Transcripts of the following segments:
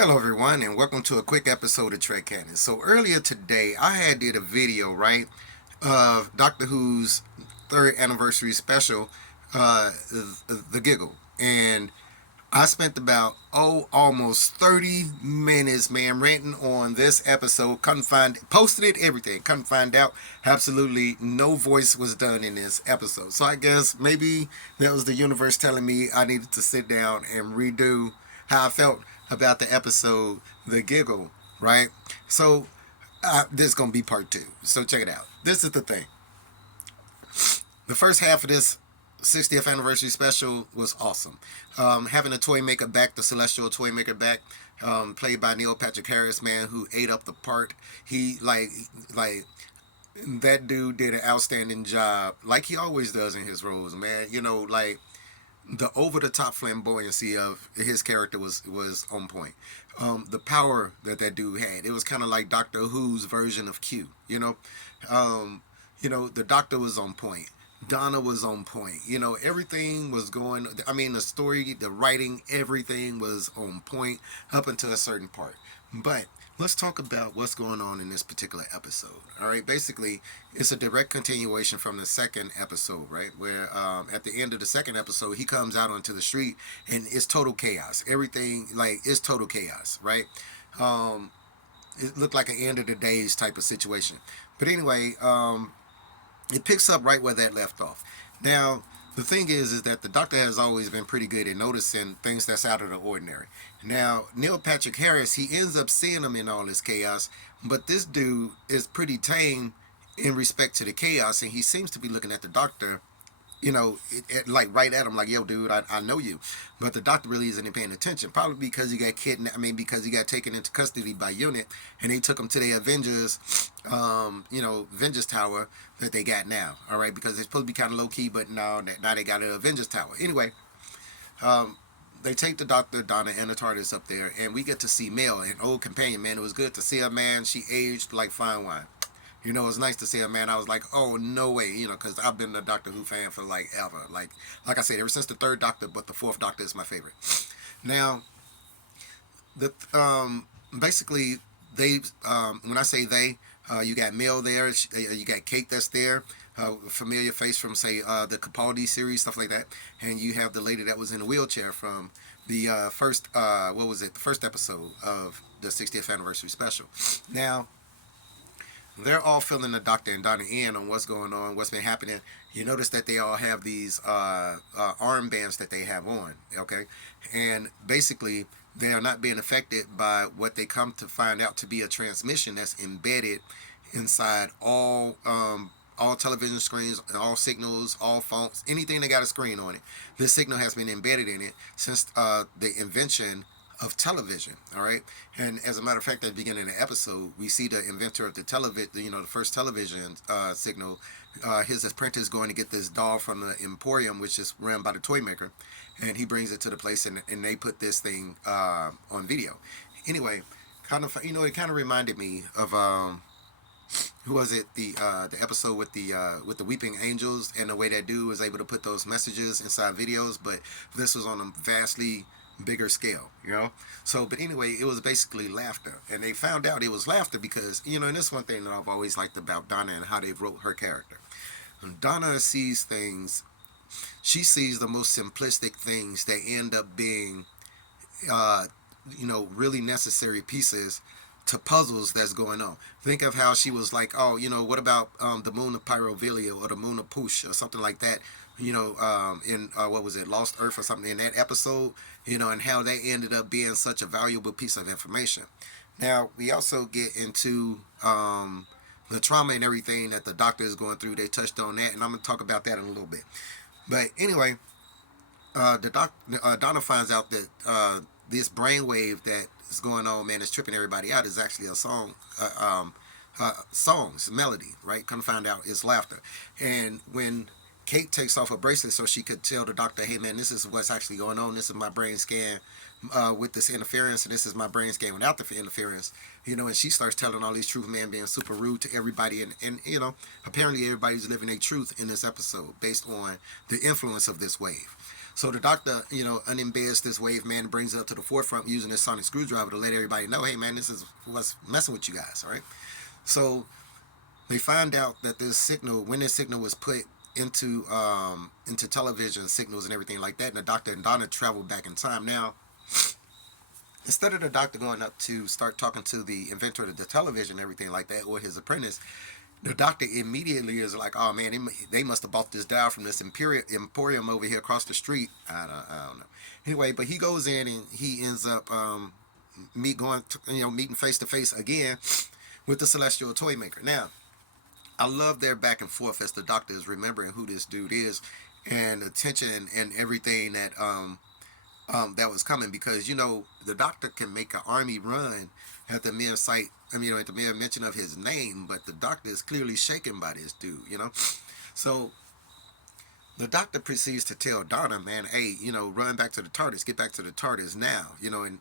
Hello everyone and welcome to a quick episode of Canon. So earlier today I had did a video, right, of Doctor Who's third anniversary special, the Giggle. And I spent about almost 30 minutes, man, ranting on this episode. Couldn't find posted it, everything. Couldn't find out. Absolutely no voice was done in this episode. So I guess maybe that was the universe telling me I needed to sit down and redo how I felt about the episode The Giggle, right? So this is gonna be part two. So check it out. This is the thing. The first half of this 60th anniversary special was awesome. Having a toy maker back, the Celestial toy maker back, played by Neil Patrick Harris, man, who ate up the part. He like that dude did an outstanding job, like he always does in his roles, man. You know, like the over the top flamboyancy of his character was on point. The power that dude had, it was kind of like Doctor Who's version of Q. The Doctor was on point. Donna was on point. Everything was going. I mean, the story, the writing, everything was on point up until a certain part. But let's talk about what's going on in this particular episode. All right, basically, it's a direct continuation from the second episode, right? Where at the end of the second episode, he comes out onto the street and it's total chaos. Everything it's total chaos, right? Um, it looked like an end of the days type of situation. But anyway, it picks up right where that left off. Now, the thing is that the Doctor has always been pretty good at noticing things that's out of the ordinary. Now, Neil Patrick Harris, he ends up seeing him in all this chaos, but this dude is pretty tame in respect to the chaos, and he seems to be looking at the Doctor, like right at him, like, yo, dude, I know you. But the Doctor really isn't paying attention, probably because he got kidnapped. I mean, because he got taken into custody by UNIT, and they took him to the Avengers, Avengers Tower that they got now. All right, because it's supposed to be kind of low key, but now they got an Avengers Tower. Anyway, they take the Doctor, Donna, and the TARDIS up there, and we get to see Mel, an old companion. Man, it was good to see her, man. She aged like fine wine. It's nice to see her, man. I was like, oh, no way, because I've been a Doctor Who fan for like ever. Like I said, ever since the third Doctor, but the fourth Doctor is my favorite. Now, the basically they when I say they, you got Mel there, you got Kate that's there, familiar face from say the Capaldi series, stuff like that, and you have the lady that was in a wheelchair from the first what was it, the first episode of the 60th anniversary special. Now they're all filling the Doctor and Donna in on what's going on, what's been happening. You notice that they all have these armbands that they have on, okay? And basically, they are not being affected by what they come to find out to be a transmission that's embedded inside all television screens, all signals, all phones, anything that got a screen on it. This signal has been embedded in it since the invention of television. All right, and as a matter of fact, at the beginning of the episode, we see the inventor of the television, the first television signal. His apprentice going to get this doll from the Emporium, which is run by the toy maker, and he brings it to the place, and they put this thing on video. Anyway, kind of, it kind of reminded me of who was it, the episode with the weeping angels, and the way that dude was able to put those messages inside videos, but this was on a vastly bigger scale. So, but anyway, it was basically laughter, and they found out it was laughter because, and this one thing that I've always liked about Donna and how they wrote her character. When Donna sees things, she sees the most simplistic things that end up being really necessary pieces to puzzles that's going on. Think of how she was like, oh, what about the moon of Pyrovilia or the moon of Push or something like that, in what was it, Lost Earth or something, in that episode, and how that ended up being such a valuable piece of information. Now, we also get into the trauma and everything that the Doctor is going through. They touched on that, and I'm going to talk about that in a little bit. But anyway, Donna finds out that this brainwave that is going on, man, is tripping everybody out, is actually a song, songs, melody, right? Come to find out, it's laughter. And when Kate takes off her bracelet so she could tell the Doctor, hey, man, this is what's actually going on. This is my brain scan with this interference, and this is my brain scan without the interference. And she starts telling all these truth, man, being super rude to everybody. And apparently everybody's living a truth in this episode based on the influence of this wave. So the doctor, unembeds this wave, man, and brings it up to the forefront using this sonic screwdriver to let everybody know, hey, man, this is what's messing with you guys, all right? So they find out that this signal, when this signal was put into television signals and everything like that, and the doctor and Donna travel back in time. Now, instead of the doctor going up to start talking to the inventor of the television and everything like that, or his apprentice, the doctor immediately is like, "Oh man, they must have bought this dial from this emporium over here across the street." I don't know. Anyway, but he goes in and he ends up meeting face to face again with the celestial toy maker. Now, I love their back and forth as the doctor is remembering who this dude is and the tension and everything that was coming, because the doctor can make an army run at the mere sight. At the mere mention of his name, but the doctor is clearly shaken by this dude. So the doctor proceeds to tell Donna, man, hey, run back to the TARDIS, get back to the TARDIS now, and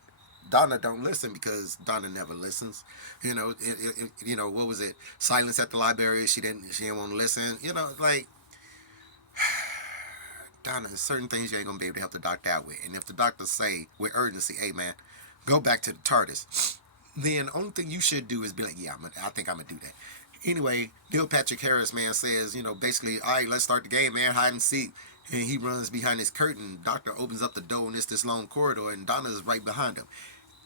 Donna don't listen because Donna never listens. What was it? Silence at the library. She didn't want to listen. Like Donna, certain things you ain't gonna be able to help the doctor out with. And if the doctor say with urgency, hey man, go back to the TARDIS, then the only thing you should do is be like, yeah, I think I'm gonna do that. Anyway, Neil Patrick Harris, man, says, basically, all right, let's start the game, man, hide and seek. And he runs behind his curtain. Doctor opens up the door and it's this long corridor, and Donna's right behind him.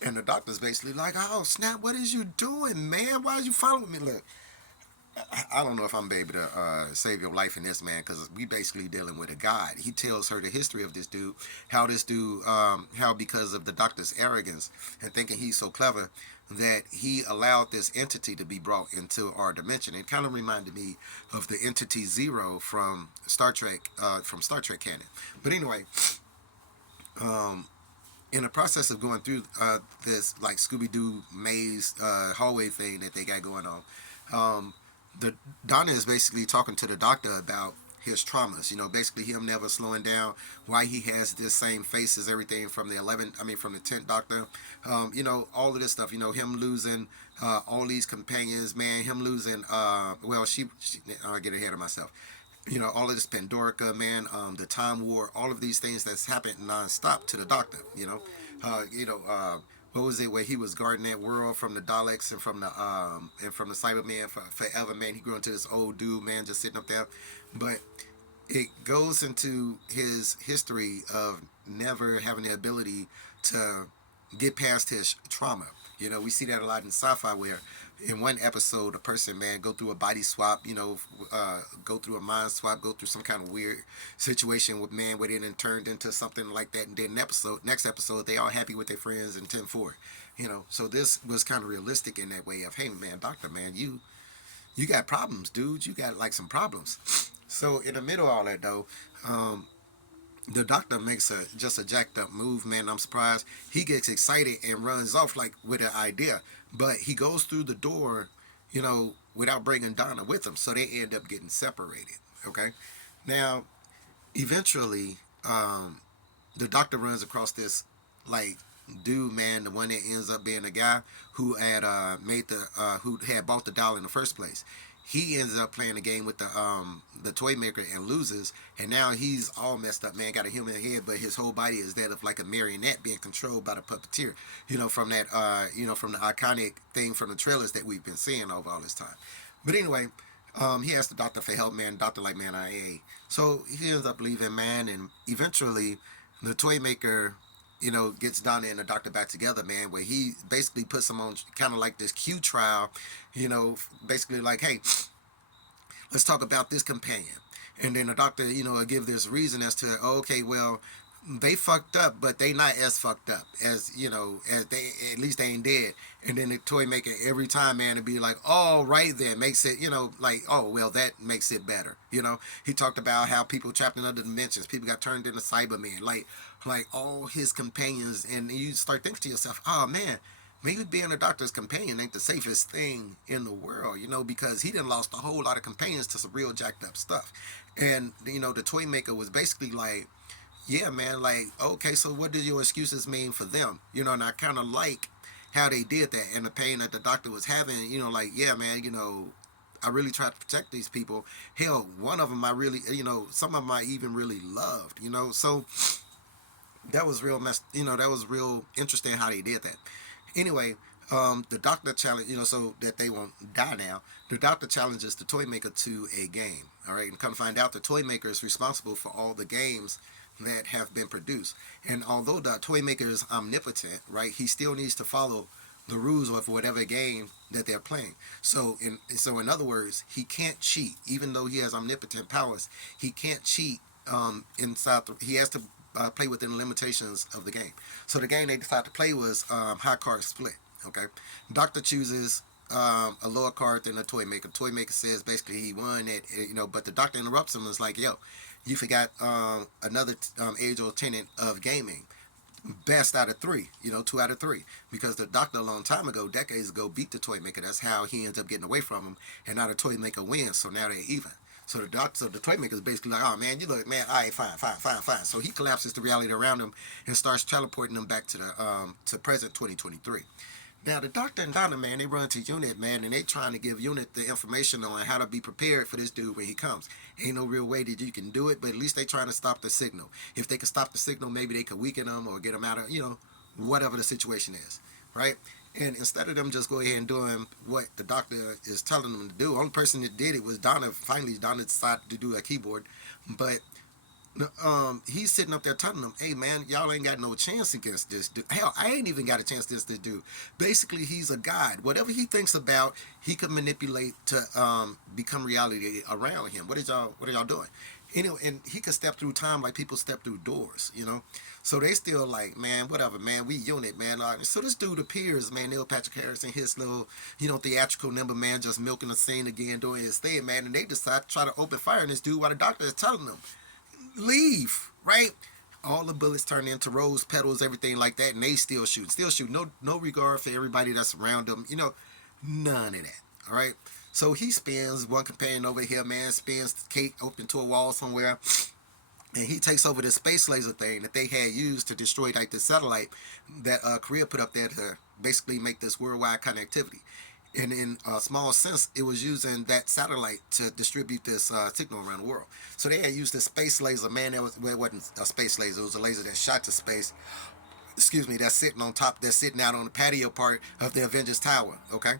And the doctor's basically like, oh snap, what is you doing, man? Why is you following me? Look, I don't know if I'm able to save your life in this, man, because we basically dealing with a god. He tells her the history of this dude, how this dude, how because of the doctor's arrogance and thinking he's so clever, that he allowed this entity to be brought into our dimension. It kind of reminded me of the entity Zero from Star Trek canon. But anyway, in the process of going through this like Scooby-Doo maze hallway thing that they got going on, the Donna is basically talking to the doctor about his traumas. Basically him never slowing down, why he has this same face as everything from from the 10th Doctor. All of this stuff. Him losing all these companions, man. Him losing. She I get ahead of myself. All of this Pandorica, man. The Time War. All of these things that's happened nonstop to the Doctor. What was it where he was guarding that world from the Daleks and from the Cybermen for forever, man. He grew into this old dude, man, just sitting up there. But it goes into his history of never having the ability to get past his trauma. We see that a lot in sci-fi where in one episode a person, man, go through a body swap, go through a mind swap, go through some kind of weird situation with man where it then turned into something like that, and then next episode they all happy with their friends and 10-4. So this was kind of realistic in that way of, hey man, doctor, man, you got problems, dude. You got like some problems. So in the middle of all that though, the doctor makes just a jacked up move, man. I'm surprised. He gets excited and runs off like with an idea, but he goes through the door, without bringing Donna with him. So they end up getting separated. Okay. Now, eventually, the doctor runs across this like dude, man, the one that ends up being the guy who had who had bought the doll in the first place. He ends up playing the game with the toy maker and loses, and now he's all messed up, man. Got a human head, but his whole body is that of like a marionette being controlled by the puppeteer. From that from the iconic thing from the trailers that we've been seeing over all this time. But anyway, he asked the doctor for help, man. Doctor like, man, I ain't. So he ends up leaving, man, and eventually the toy maker gets Donna and the doctor back together, man, where he basically puts them on kind of like this Q trial, basically like, hey, let's talk about this companion. And then the doctor, will give this reason as to, okay, well, they fucked up, but they not as fucked up as, as they, at least they ain't dead. And then the toy maker every time, man, to be like, oh, right there, makes it, like, oh, well, that makes it better. He talked about how people trapped in other dimensions, people got turned into Cybermen, like all his companions. And you start thinking to yourself, oh, man, maybe being a doctor's companion ain't the safest thing in the world, because he done lost a whole lot of companions to some real jacked up stuff. And, the toy maker was basically like, yeah, man, like, okay, so what did your excuses mean for them? And I kind of like how they did that and the pain that the doctor was having, like, yeah, man, I really tried to protect these people. Hell, one of them I really, some of them I even really loved. So that was real that was real interesting how they did that. Anyway, the doctor challenge, so that they won't die now. The doctor challenges the toy maker to a game. All right, and come find out the toy maker is responsible for all the games that have been produced. And although the toy maker is omnipotent, right, he still needs to follow the rules of whatever game that they're playing. So in other words, he can't cheat, even though he has omnipotent powers. He can't cheat inside. He has to play within the limitations of the game. So the game they decided to play was high card split. Okay, Doctor chooses a lower card than the toy maker. Toy maker says basically he won it, but the doctor interrupts him and is like, "Yo, you forgot another age-old tenet of gaming. Best out of three, 2 out of 3, because the doctor a long time ago, decades ago, beat the toy maker. That's how he ends up getting away from him, and now the toy maker wins. So now they're even. So the toy maker is basically like, oh man, you look, man, all right, fine. So he collapses the reality around him and starts teleporting them back to the to present 2023. Now the doctor and Donna, man, they run to Unit, man, and they trying to give Unit the information on how to be prepared for this dude when he comes. Ain't no real way that you can do it, but at least they trying to stop the signal. If they can stop the signal, maybe they could weaken them or get them out of, whatever the situation is, right? And instead of them just go ahead and doing what the doctor is telling them to do, the only person that did it was Donna. Finally, Donna decided to do a keyboard, but he's sitting up there telling them, hey man, y'all ain't got no chance against this dude. Hell, I ain't even got a chance against this dude. Basically, he's a god. Whatever he thinks about, he could manipulate to become reality around him. What are y'all doing? Anyway, and he could step through time like people step through doors, So they still like, man, whatever, man, we Unit, man. So this dude appears, man, Neil Patrick Harris and his little, theatrical number, man, just milking the scene again, doing his thing, man. And they decide to try to open fire on this dude while the doctor is telling them, leave, right? All the bullets turn into rose petals, everything like that, and they still shoot. No regard for everybody that's around them, none of that. All right. So he spins one companion over here, man, spins Kate open to a wall somewhere, and he takes over this space laser thing that they had used to destroy like the satellite that Korea put up there to basically make this worldwide connectivity. And in a small sense, it was using that satellite to distribute this signal around the world. So they had used this space laser, man. It wasn't a space laser. It was a laser that shot to space. Excuse me, that's sitting on top, that's sitting out on the patio part of the Avengers Tower, okay?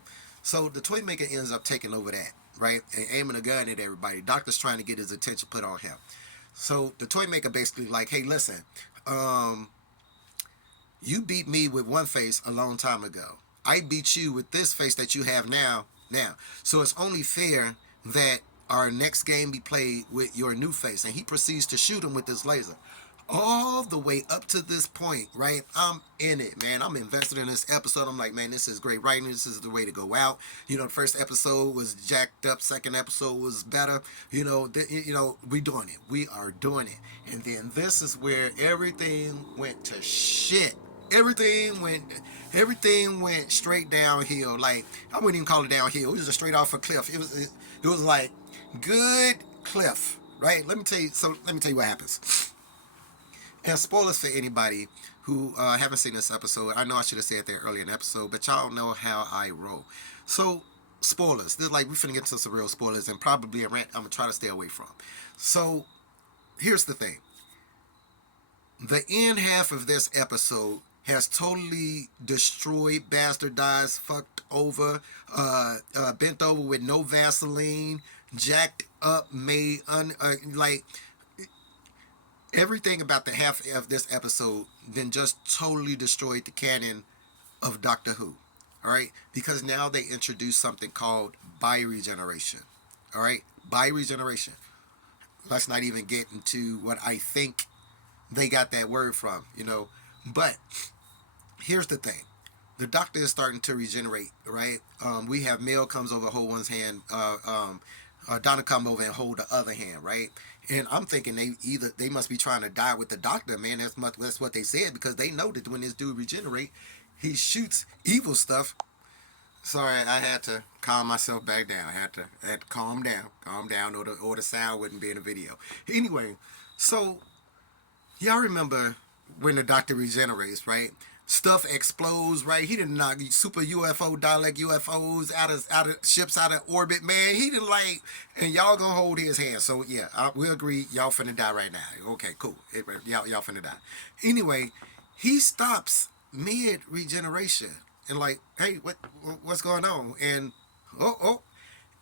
So the toy maker ends up taking over that, right? And aiming a gun at everybody. Doctor's trying to get his attention put on him. So the toy maker basically like, hey, listen, you beat me with one face a long time ago. I beat you with this face that you have now. So it's only fair that our next game be played with your new face. And he proceeds to shoot him with this laser. All the way up to this point, right? I'm in it, man. I'm invested in this episode. I'm like, man, this is great writing. This is the way to go out. The first episode was jacked up. Second episode was better. We doing it. We are doing it. And then this is where everything went to shit. Everything went straight downhill. Like, I wouldn't even call it downhill. It was just straight off a cliff. It was like good cliff, right? Let me tell you what happens. And spoilers for anybody who haven't seen this episode. I know I should have said that earlier in the episode, but y'all know how I roll. So, spoilers. We're finna get into some real spoilers and probably a rant I'm gonna try to stay away from. So, here's the thing. The end half of this episode has totally destroyed, bastardized, fucked over, bent over with no Vaseline, jacked up, made everything about the half of this episode then just totally destroyed the canon of Doctor Who. All right, because now they introduce something called bi-regeneration. All right, bi-regeneration. Let's not even get into what I think they got that word from, But here's the thing. The doctor is starting to regenerate, right? We have Mel comes over, hold one's hand. Donna come over and hold the other hand, right? And I'm thinking they must be trying to die with the doctor, man. That's what they said, because they know that when this dude regenerate, he shoots evil stuff. Sorry, I had to calm myself back down. I had to calm down, or the sound wouldn't be in the video. Anyway, so y'all remember when the doctor regenerates, right? stuff explodes, right? He didn't knock super UFO, dialect UFOs out of ships out of orbit, man. He didn't like, and y'all gonna hold his hand. So yeah, we agree. Y'all finna die right now. Okay, cool. Y'all finna die. Anyway, he stops mid regeneration and like, hey, what's going on? And oh,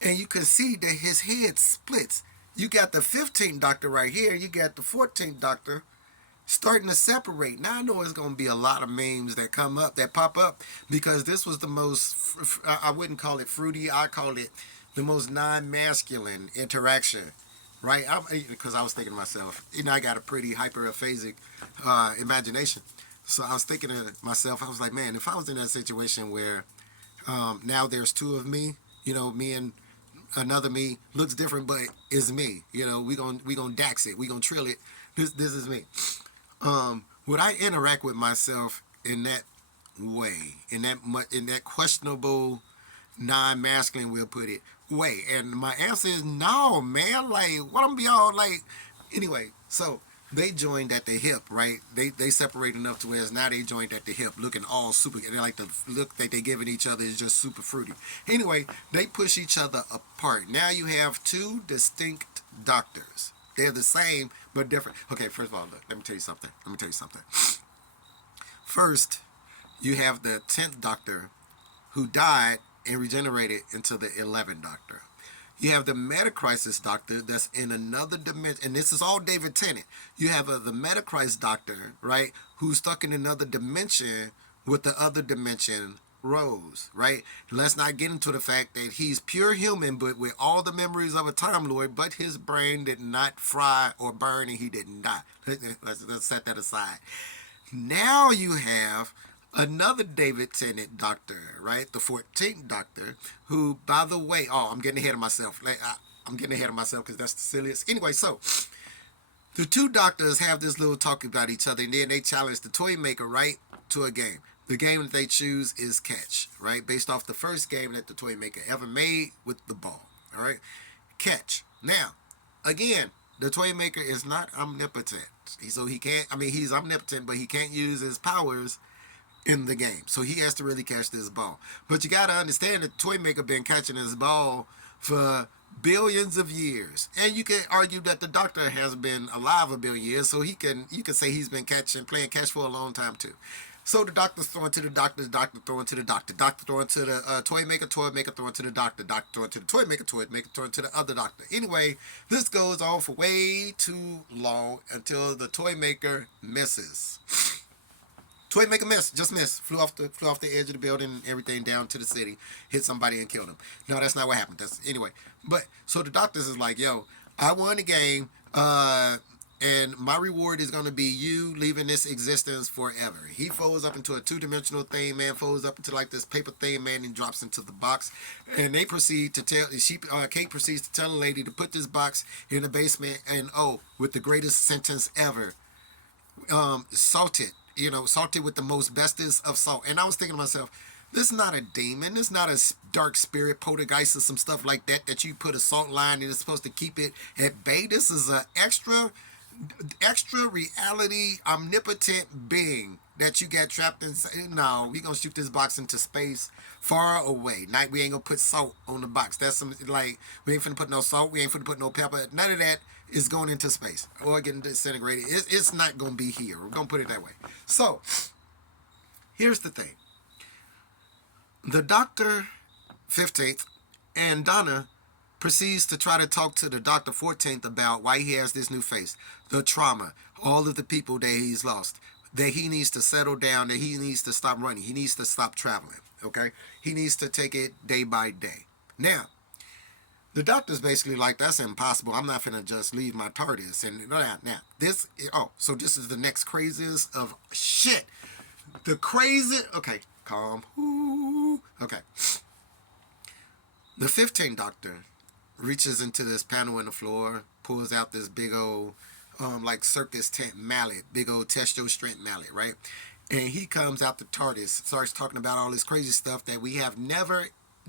and you can see that his head splits. You got the 15th Doctor right here. You got the 14th Doctor starting to separate. Now I know it's going to be a lot of memes that come up, that pop up, because this was the most, I wouldn't call it fruity, I call it the most non-masculine interaction, right? Because I was thinking to myself, I got a pretty hyper-aphasic imagination. So I was thinking to myself, I was like, man, if I was in that situation where now there's two of me, me and another me looks different, but is me. We gonna dax it. We gonna trill it. This is me. Would I interact with myself in that way, in that questionable, non-masculine, we'll put it, way? And my answer is no, man. Like, what I'm be all like? Anyway, so they joined at the hip, right? They separate enough to where now they joined at the hip, looking all super. They like the look that they giving each other is just super fruity. Anyway, they push each other apart. Now you have two distinct doctors. They're the same but different. Okay, first of all, look, let me tell you something. First, you have the 10th Doctor who died and regenerated into the 11th Doctor. You have the Metacrisis Doctor that's in another dimension, and this is all David Tennant. You have the Metacrisis Doctor, right, who's stuck in another dimension with the other dimension Rose, right? Let's not get into the fact that he's pure human, but with all the memories of a Time Lord, but his brain did not fry or burn, and he didn't die. Let's set that aside. Now you have another David Tennant Doctor, right? The 14th Doctor, who, by the way, I'm getting ahead of myself. I'm getting ahead of myself because that's the silliest. Anyway, so the two doctors have this little talk about each other, and then they challenge the toy maker, right, to a game. The game that they choose is Catch, right? Based off the first game that the toy maker ever made with the ball, all right? Catch. Now, again, the toy maker is not omnipotent. So he can't, he's omnipotent, but he can't use his powers in the game. So he has to really catch this ball. But you got to understand that the toy maker been catching this ball for billions of years. And you can argue that the doctor has been alive a billion years, so you can say he's been playing catch for a long time too. So the doctor's throwing to the doctor throwing to the doctor throwing to the toy maker throwing to the doctor throwing to the toy maker throwing to the other doctor. Anyway, this goes on for way too long until the toy maker misses. Toy maker just missed. Flew off the edge of the building and everything down to the city, hit somebody and killed him. No, that's not what happened. Anyway. But so the doctors is like, yo, I won the game, and my reward is gonna be you leaving this existence forever. He folds up into a two-dimensional thing, man, folds up into like this paper thing, man, and drops into the box. And they proceed to tell Kate proceeds to tell the lady to put this box in the basement, and with the greatest sentence ever. Salted with the most bestest of salt. And I was thinking to myself, this is not a demon. This is not a dark spirit, poltergeist, or some stuff like that you put a salt line and it's supposed to keep it at bay. This is an extra reality, omnipotent being that you got trapped inside. No, we gonna shoot this box into space far away. We ain't gonna put salt on the box. That's some we ain't finna put no salt. We ain't finna put no pepper. None of that is going into space or getting disintegrated. It's not gonna be here. We're gonna put it that way. So here's the thing. The Doctor 15th and Donna proceeds to try to talk to the Doctor 14th about why he has this new face, the trauma, all of the people that he's lost, that he needs to settle down, that he needs to stop running, he needs to stop traveling, okay? He needs to take it day by day. Now, the Doctor's basically like, that's impossible. I'm not finna just leave my TARDIS. And now, so this is the next craziest of shit. The crazy, okay, calm. Ooh, okay. The 15th Doctor reaches into this panel in the floor, pulls out this big old, circus tent mallet, big old test your strength mallet, right? And he comes out the TARDIS, starts talking about all this crazy stuff that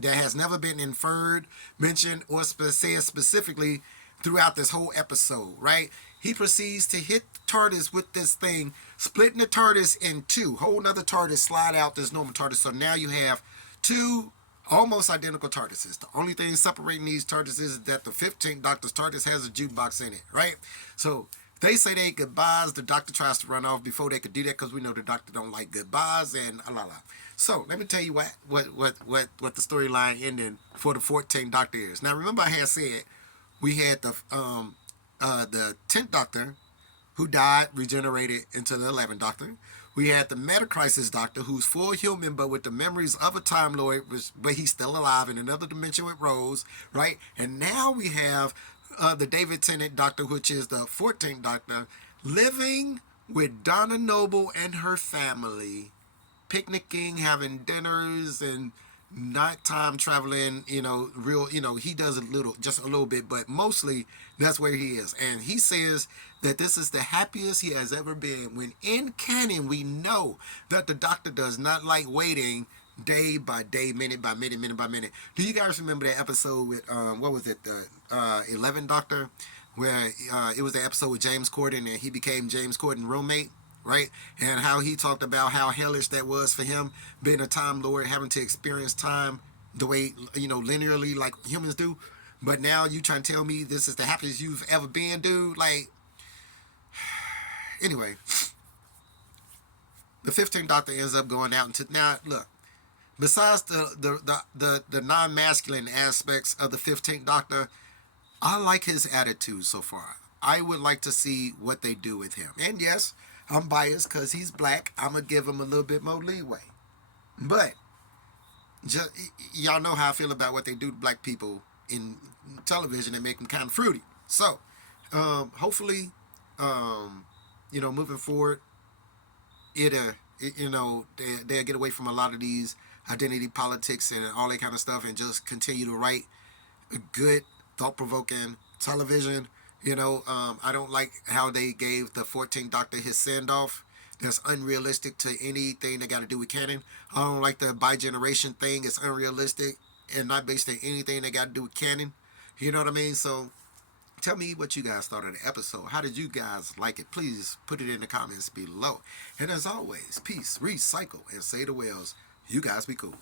has never been inferred, mentioned, or said specifically throughout this whole episode, right? He proceeds to hit the TARDIS with this thing, splitting the TARDIS in two. Whole nother TARDIS slide out this normal TARDIS. So now you have two almost identical TARDISes. The only thing separating these TARDISes is that the 15th Doctor's TARDIS has a jukebox in it, right? So they say they goodbyes. The Doctor tries to run off before they could do that because we know the Doctor don't like goodbyes and la la. So let me tell you what the storyline ending for the 14th Doctor is. Now remember I had said we had the 10th Doctor who died, regenerated into the 11th Doctor. We had the Meta Crisis Doctor, who's full human but with the memories of a Time Lord, but he's still alive in another dimension with Rose, right? And now we have the David Tennant Doctor, which is the 14th Doctor, living with Donna Noble and her family, picnicking, having dinners, and nighttime traveling. He does just a little bit, but mostly that's where he is. And he says that this is the happiest he has ever been, when in canon we know that the Doctor does not like waiting day by day, minute by minute, minute by minute. Do you guys remember that episode with what was it, the 11th Doctor, where it was the episode with James Corden and he became James Corden's roommate, right? And how he talked about how hellish that was for him, being a Time Lord, having to experience time the way, linearly like humans do. But now you trying to tell me this is the happiest you've ever been, dude? Like, anyway, the 15th Doctor ends up going out into, now look, besides the non-masculine aspects of the 15th Doctor, I like his attitude so far. I would like to see what they do with him. And yes, I'm biased because he's black. I'm going to give him a little bit more leeway. But just, y'all know how I feel about what they do to black people in television and make them kind of fruity. So, hopefully, moving forward, they'll get away from a lot of these identity politics and all that kind of stuff and just continue to write good, thought-provoking television. I don't like how they gave the 14th Doctor his send-off. That's unrealistic to anything that got to do with canon. I don't like the bi-generation thing. It's unrealistic and not based on anything that got to do with canon. You know what I mean? So tell me what you guys thought of the episode. How did you guys like it? Please put it in the comments below. And as always, peace, recycle, and say the whales. You guys be cool.